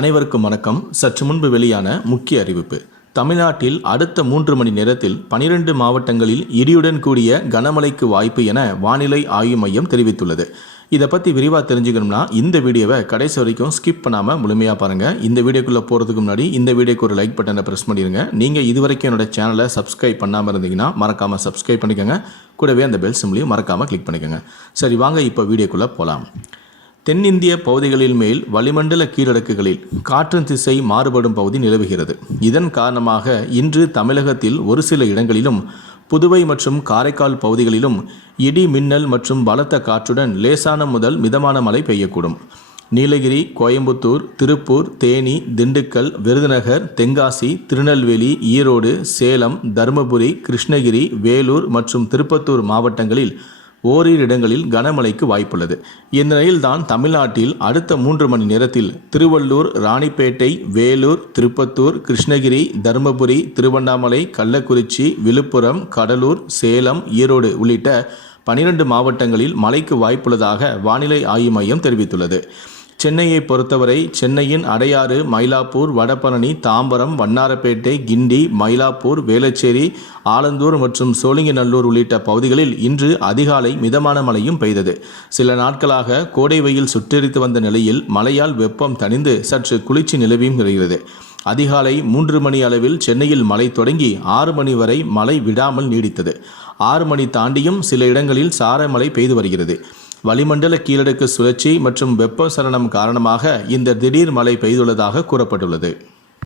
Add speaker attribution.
Speaker 1: அனைவருக்கும் வணக்கம். சற்று முன்பு வெளியான முக்கிய அறிவிப்பு. தமிழ்நாட்டில் அடுத்த மூன்று மணி நேரத்தில் பனிரெண்டு மாவட்டங்களில் இடியுடன் கூடிய கனமழைக்கு வாய்ப்பு என வானிலை ஆய்வு மையம் தெரிவித்துள்ளது. இதை பற்றி விரிவாக தெரிஞ்சுக்கணும்னா இந்த வீடியோவை கடைசி வரைக்கும் ஸ்கிப் பண்ணாமல் முழுமையாக பாருங்கள் இந்த வீடியோக்குள்ளே போகிறதுக்கு முன்னாடி இந்த வீடியோக்கு ஒரு லைக் பட்டனை ப்ரெஸ் பண்ணிடுங்க நீங்கள் இது வரைக்கும் என்னோடய சேனலை சப்ஸ்கிரைப் பண்ணாமல் இருந்தீங்கன்னா மறக்காமல் சப்ஸ்கிரைப் பண்ணிக்கோங்க. கூடவே அந்த பெல் சிம்லையும் மறக்காமல் கிளிக் பண்ணிக்கோங்க. சரி வாங்க இப்போ வீடியோக்குள்ளே போகலாம் தென்னிந்திய பகுதிகளில் மேல் வளிமண்டல கீழடுக்குகளில் காற்றின் திசை மாறுபடும் பகுதி நிலவுகிறது. இதன் காரணமாக இன்று தமிழகத்தில் ஒரு சில இடங்களிலும் புதுவை மற்றும் காரைக்கால் பகுதிகளிலும் இடி மின்னல் மற்றும் பலத்த காற்றுடன் லேசான முதல் மிதமான மழை பெய்யக்கூடும். நீலகிரி கோயம்புத்தூர் திருப்பூர் தேனி திண்டுக்கல் விருதுநகர் தென்காசி திருநெல்வேலி ஈரோடு சேலம் தருமபுரி கிருஷ்ணகிரி வேலூர் மற்றும் திருப்பத்தூர் மாவட்டங்களில் ஓரிரு இடங்களில் கனமழைக்கு வாய்ப்புள்ளது. இந்த நிலையில்தான் தமிழ்நாட்டில் அடுத்த மூன்று மணி நேரத்தில் திருவள்ளூர் ராணிப்பேட்டை வேலூர் திருப்பத்தூர் கிருஷ்ணகிரி தருமபுரி திருவண்ணாமலை கள்ளக்குறிச்சி விழுப்புரம் கடலூர் சேலம் ஈரோடு உள்ளிட்ட பனிரெண்டு மாவட்டங்களில் மழைக்கு வாய்ப்புள்ளதாக வானிலை ஆய்வு மையம் தெரிவித்துள்ளது. சென்னையை பொறுத்தவரை சென்னையின் அடையாறு மயிலாப்பூர் வடபழனி தாம்பரம் வண்ணாரப்பேட்டை கிண்டி மயிலாப்பூர் வேளச்சேரி ஆலந்தூர் மற்றும் சோழிங்கநல்லூர் உள்ளிட்ட பகுதிகளில் இன்று அதிகாலை மிதமான மழையும் பெய்தது. சில நாட்களாக கோடை வெயில் சுட்டெரித்து வந்த நிலையில் மழையால் வெப்பம் தணிந்து சற்று குளிர்ச்சி நிலவியும் வருகிறது அதிகாலை மூன்று மணி அளவில் சென்னையில் மழை தொடங்கி ஆறு மணி வரை மழை விடாமல் நீடித்தது. ஆறு மணி தாண்டியும் சில இடங்களில் சார மழை பெய்து வருகிறது. வளிமண்டல கீழடுக்கு சுழற்சி மற்றும் வெப்ப சலனம் காரணமாக இந்த திடீர் மழை பெய்துள்ளதாக கூறப்பட்டுள்ளது.